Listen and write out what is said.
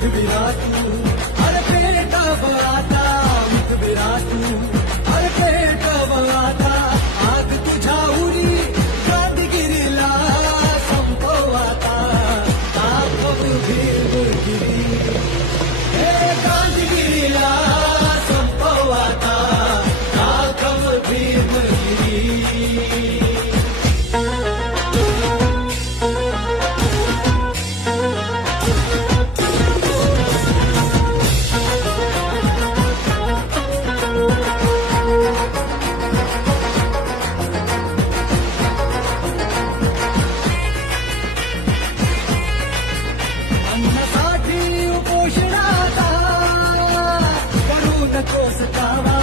मित विराटू अरे पेट आता मित तू हर पेट आता आग तुझा उरी गिरला संपव आता। दाखव भीमगिरी cosa estaba